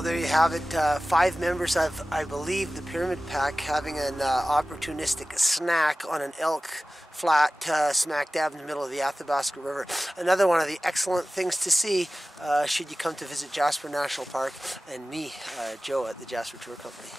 Well, there you have it. 5 members of, I believe, the Pyramid Pack having an opportunistic snack on an elk flat smack dab in the middle of the Athabasca River. Another one of the excellent things to see should you come to visit Jasper National Park, and me, Joe, at the Jasper Tour Company.